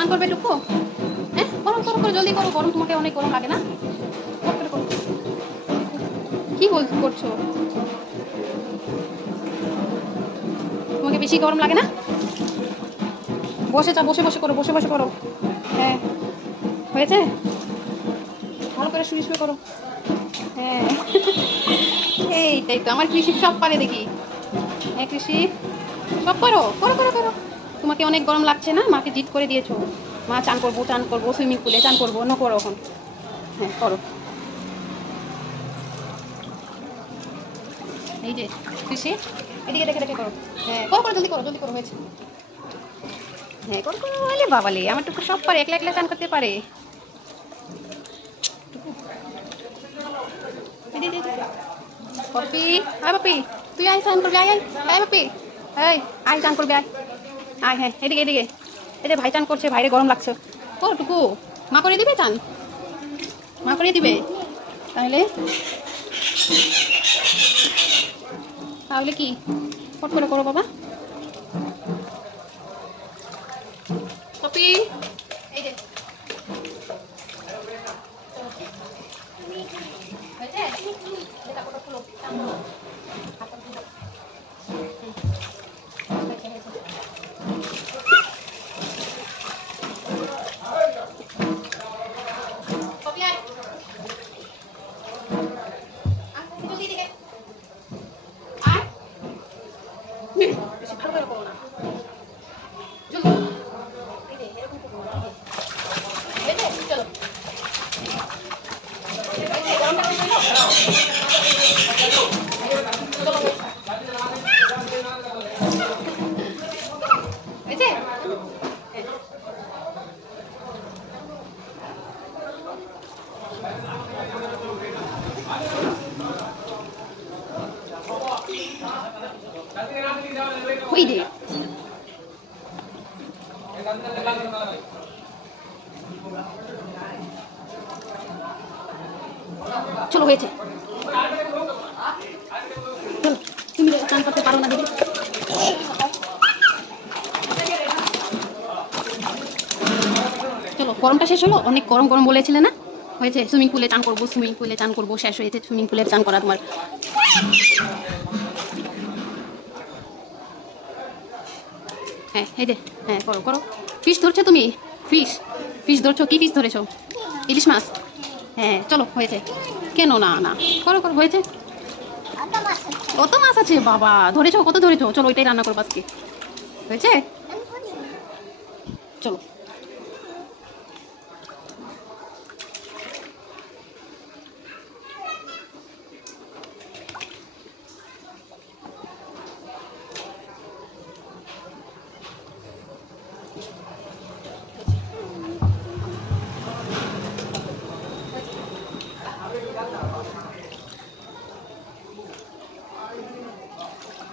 চান করবে টুকু? হ্যাঁ, গরম করো করো, জলদি করো, গরম তোমাকে অনেক গরম লাগে না? কি করছো? তোমাকে বেশি গরম লাগে না? বসে যা, বসে বসে করো, বসে বসে করো। হ্যাঁ, হয়েছে? ভালো করে শুয়ে শুয়ে করো। হ্যাঁ, এইটাই তো আমার কৃষি সব পারে দেখি। হ্যাঁ কৃষি, সব করো করো করো করো। তোমাকে অনেক গরম লাগছে না? মাকে জিত করে দিয়েছো। মা চান করবো সুইমিং পুলে চান করবো, অন্য করো এখন। হ্যাঁ করো। এই যে কৃষি, এদিকে দেখে দেখে করো। হ্যাঁ করো করো, জলদি করো, জলদি করো, হয়েছে। হ্যাঁ করো করো। আরে বাবালে, আমার টুকু সব পারে, একলা একলা চান করতে পারে। পপি, আয় পপি, তুই আয় চান করবি, আয় আয় আয় পপি, এই আয় চান করবি, আয় আয়। হ্যাঁ এদিকে এদিকে, এই যে ভাই চান করছে, ভাইরে গরম লাগছে। ও টুকু, মা করে দিবে চান? মা করে দিবে? তাহলে তাহলে কি ফট করে করো বাবা। পপি, এই যে হয়েছে, এটা কত ফুলো ভালো করে করো না, জলদি এরকম করো না। চলো ওই যে চলো হয়েছে। চলো, তুমি চান করতে পারো না দিদি? চলো, গরমটা শেষ হলো, অনেক গরম গরম বলেছিলে না? হয়েছে, সুইমিং পুলে চান করবো, সুইমিং পুলে চান করবো, শেষ হয়েছে সুইমিং পুলের চান করা তোমার। হ্যাঁ এই যে, হ্যাঁ করো করো। ফিশ ধরছো তুমি? ফিশ ফিশ ধরছো? কি ফিশ ধরেছো? ইলিশ মাছ? হ্যাঁ চলো হয়েছে। কেন না না, করো করো, হয়েছে। কত মাছ আছে বাবা, ধরেছো? কত ধরেছো? চলো ওইটাই রান্না করবো আজকে। হয়েছে, চলো।